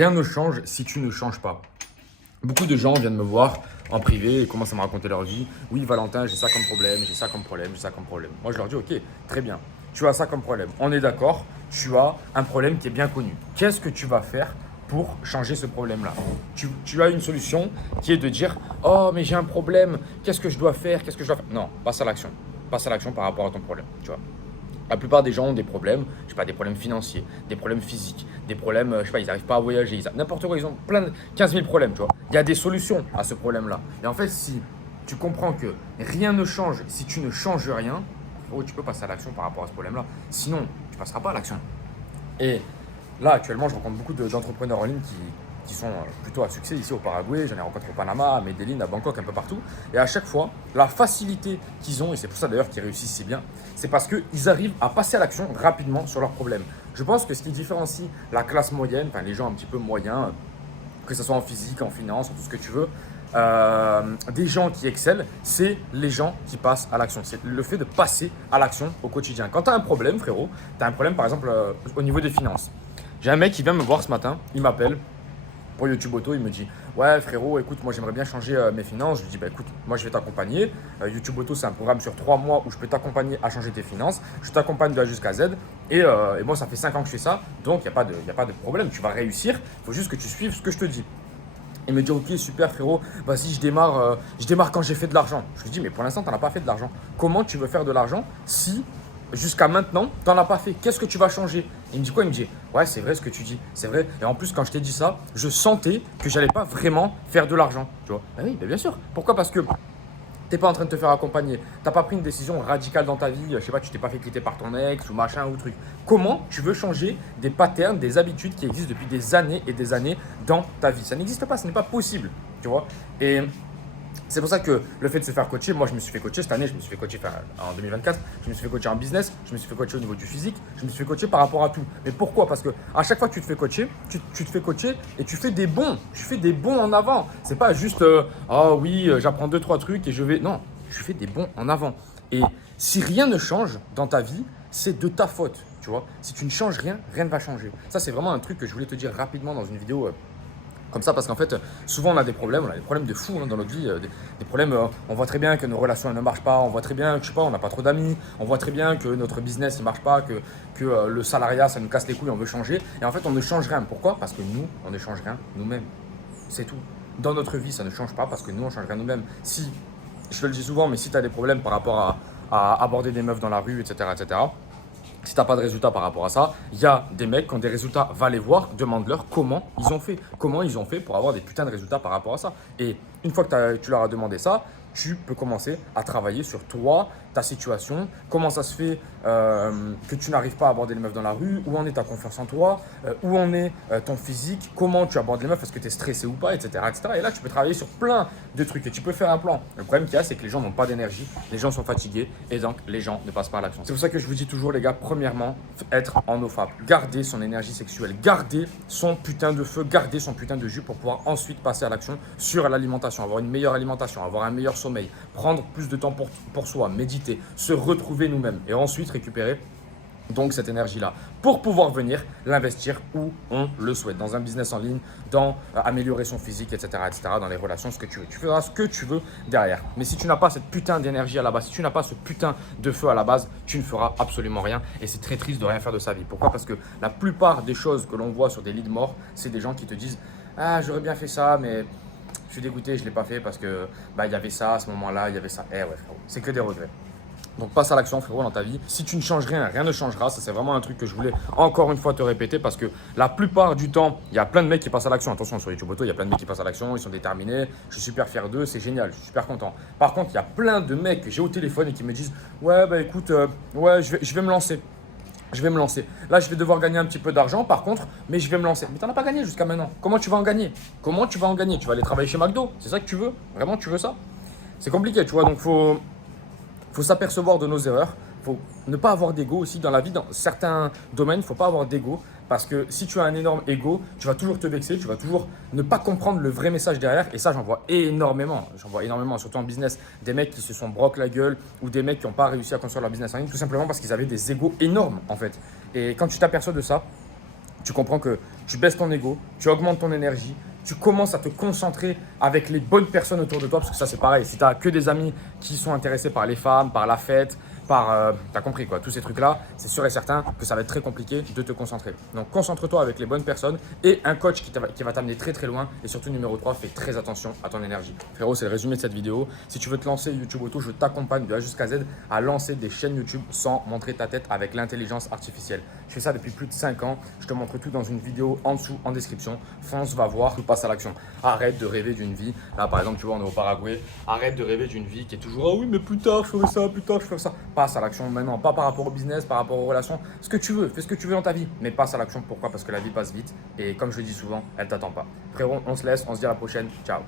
Rien ne change si tu ne changes pas. Beaucoup de gens viennent me voir en privé et commencent à me raconter leur vie. Oui, Valentin, j'ai ça comme problème, j'ai ça comme problème, j'ai ça comme problème. Moi, je leur dis, ok, très bien. Tu as ça comme problème. On est d'accord, tu as un problème qui est bien connu. Qu'est-ce que tu vas faire pour changer ce problème-là? Tu as une solution qui est de dire, oh, mais j'ai un problème, qu'est-ce que je dois faire? Qu'est-ce que je dois faire? Non, passe à l'action. Passe à l'action par rapport à ton problème, tu vois. La plupart des gens ont des problèmes, je sais pas, des problèmes financiers, des problèmes physiques, des problèmes, je sais pas, ils n'arrivent pas à voyager, n'importe quoi, ils ont plein de 15 000 problèmes, tu vois. Il y a des solutions à ce problème-là. Et en fait, si tu comprends que rien ne change si tu ne changes rien, tu peux passer à l'action par rapport à ce problème-là. Sinon, tu ne passeras pas à l'action. Et là, actuellement, je rencontre beaucoup d'entrepreneurs en ligne qui sont plutôt à succès ici au Paraguay. J'en ai rencontré au Panama, à Medellín, à Bangkok, un peu partout. Et à chaque fois, la facilité qu'ils ont, et c'est pour ça d'ailleurs qu'ils réussissent si bien, c'est parce qu'ils arrivent à passer à l'action rapidement sur leurs problèmes. Je pense que ce qui différencie la classe moyenne, enfin les gens un petit peu moyens, que ce soit en physique, en finance, en tout ce que tu veux, des gens qui excellent, c'est les gens qui passent à l'action. C'est le fait de passer à l'action au quotidien. Quand tu as un problème, frérot, tu as un problème par exemple au niveau des finances. J'ai un mec qui vient me voir ce matin, il m'appelle pour YouTube Auto, il me dit ouais frérot, écoute, moi j'aimerais bien changer mes finances. Je lui dis bah écoute, moi je vais t'accompagner. YouTube Auto, c'est un programme sur 3 mois où je peux t'accompagner à changer tes finances. Je t'accompagne de A jusqu'à Z et moi ça fait 5 ans que je fais ça, donc il n'y a pas de problème, tu vas réussir, il faut juste que tu suives ce que je te dis. Il me dit ok super frérot, vas-y je démarre quand j'ai fait de l'argent. Je lui dis mais pour l'instant tu n'en as pas fait de l'argent. Comment tu veux faire de l'argent si jusqu'à maintenant tu n'en as pas fait? Qu'est-ce que tu vas changer? Il me dit quoi? Il me dit ouais c'est vrai ce que tu dis, c'est vrai. Et en plus quand je t'ai dit ça, je sentais que j'allais pas vraiment faire de l'argent. Tu vois? Ben oui, ben bien sûr. Pourquoi? Parce que t'es pas en train de te faire accompagner, t'as pas pris une décision radicale dans ta vie, je sais pas, tu t'es pas fait quitter par ton ex ou machin ou truc. Comment tu veux changer des patterns, des habitudes qui existent depuis des années et des années dans ta vie? Ça n'existe pas, ce n'est pas possible, tu vois. Et c'est pour ça que le fait de se faire coacher, moi je me suis fait coacher cette année, je me suis fait coacher en 2024, je me suis fait coacher en business, je me suis fait coacher au niveau du physique, je me suis fait coacher par rapport à tout. Mais pourquoi? Parce que à chaque fois que tu te fais coacher, tu te fais coacher et tu fais des bons en avant. C'est pas juste ah oui, j'apprends 2 3 trucs et je vais. Non, tu fais des bons en avant. Et si rien ne change dans ta vie, c'est de ta faute, tu vois. Si tu ne changes rien, rien ne va changer. Ça, c'est vraiment un truc que je voulais te dire rapidement dans une vidéo. Comme ça, parce qu'en fait, souvent on a des problèmes de fou dans notre vie, des problèmes, on voit très bien que nos relations ne marchent pas, on voit très bien que, je sais pas, on n'a pas trop d'amis, on voit très bien que notre business ne marche pas, que le salariat ça nous casse les couilles, on veut changer. Et en fait, on ne change rien. Pourquoi? Parce que nous, on ne change rien nous-mêmes. C'est tout. Dans notre vie, ça ne change pas parce que nous, on ne change rien nous-mêmes. Si, je te le dis souvent, mais si tu as des problèmes par rapport à aborder des meufs dans la rue, etc., si tu n'as pas de résultats par rapport à ça, il y a des mecs qui ont des résultats, va les voir, demande-leur comment ils ont fait. Comment ils ont fait pour avoir des putains de résultats par rapport à ça. Et une fois que tu leur as demandé ça, tu peux commencer à travailler sur toi, ta situation, comment ça se fait que tu n'arrives pas à aborder les meufs dans la rue, où en est ta confiance en toi, où en est ton physique, comment tu abordes les meufs, est-ce que tu es stressé ou pas, etc., etc. Et là, tu peux travailler sur plein de trucs et tu peux faire un plan. Le problème qu'il y a, c'est que les gens n'ont pas d'énergie, les gens sont fatigués et donc les gens ne passent pas à l'action. C'est pour ça que je vous dis toujours, les gars, premièrement, être en nofap, garder son énergie sexuelle, garder son putain de feu, garder son putain de jus pour pouvoir ensuite passer à l'action sur l'alimentation, avoir une meilleure alimentation, avoir un meilleur sommeil, prendre plus de temps pour soi, méditer, se retrouver nous-mêmes et ensuite récupérer donc cette énergie-là pour pouvoir venir l'investir où on le souhaite, dans un business en ligne, dans améliorer son physique, etc., dans les relations, ce que tu veux. Tu feras ce que tu veux derrière. Mais si tu n'as pas cette putain d'énergie à la base, si tu n'as pas ce putain de feu à la base, tu ne feras absolument rien et c'est très triste de rien faire de sa vie. Pourquoi? Parce que la plupart des choses que l'on voit sur des lits de mort, c'est des gens qui te disent « Ah, j'aurais bien fait ça, mais… » Je suis dégoûté, je ne l'ai pas fait parce que il y avait ça à ce moment-là, il y avait ça. Eh ouais frérot, c'est que des regrets. Donc passe à l'action frérot dans ta vie. Si tu ne changes rien, rien ne changera. Ça c'est vraiment un truc que je voulais encore une fois te répéter parce que la plupart du temps, il y a plein de mecs qui passent à l'action. Attention sur YouTube Auto, il y a plein de mecs qui passent à l'action, ils sont déterminés. Je suis super fier d'eux, c'est génial, je suis super content. Par contre, il y a plein de mecs que j'ai au téléphone et qui me disent ouais bah écoute, ouais je vais me lancer. Je vais me lancer. Là, je vais devoir gagner un petit peu d'argent, par contre, mais je vais me lancer. Mais tu n'en as pas gagné jusqu'à maintenant. Comment tu vas en gagner? Comment tu vas en gagner? Tu vas aller travailler chez McDo? C'est ça que tu veux? Vraiment, tu veux ça? C'est compliqué, tu vois. Donc, faut s'apercevoir de nos erreurs. Il faut ne pas avoir d'ego aussi dans la vie. Dans certains domaines, il ne faut pas avoir d'ego. Parce que si tu as un énorme ego, tu vas toujours te vexer, tu vas toujours ne pas comprendre le vrai message derrière. Et ça, j'en vois énormément. J'en vois énormément, surtout en business. Des mecs qui se sont broc la gueule ou des mecs qui n'ont pas réussi à construire leur business en ligne, tout simplement parce qu'ils avaient des égos énormes en fait. Et quand tu t'aperçois de ça, tu comprends que tu baisses ton ego, tu augmentes ton énergie, tu commences à te concentrer avec les bonnes personnes autour de toi, parce que ça c'est pareil, si tu n'as que des amis qui sont intéressés par les femmes, par la fête, t'as compris quoi, tous ces trucs-là, c'est sûr et certain que ça va être très compliqué de te concentrer. Donc concentre-toi avec les bonnes personnes et un coach qui va t'amener très très loin. Et surtout numéro 3, fais très attention à ton énergie. Frérot, c'est le résumé de cette vidéo. Si tu veux te lancer YouTube Auto, je t'accompagne de A jusqu'à Z à lancer des chaînes YouTube sans montrer ta tête avec l'intelligence artificielle. Je fais ça depuis plus de 5 ans. Je te montre tout dans une vidéo en dessous, en description. Fonce, va voir, passe à l'action. Arrête de rêver d'une vie. Là, par exemple, tu vois, on est au Paraguay. Arrête de rêver d'une vie qui est toujours « Ah oui, mais plus tard, je ferai ça, plus tard, je ferai ça. » Passe à l'action maintenant, pas par rapport au business, par rapport aux relations. Ce que tu veux, fais ce que tu veux dans ta vie. Mais passe à l'action. Pourquoi? Parce que la vie passe vite. Et comme je le dis souvent, elle t'attend pas. Frérot, on se laisse. On se dit à la prochaine. Ciao.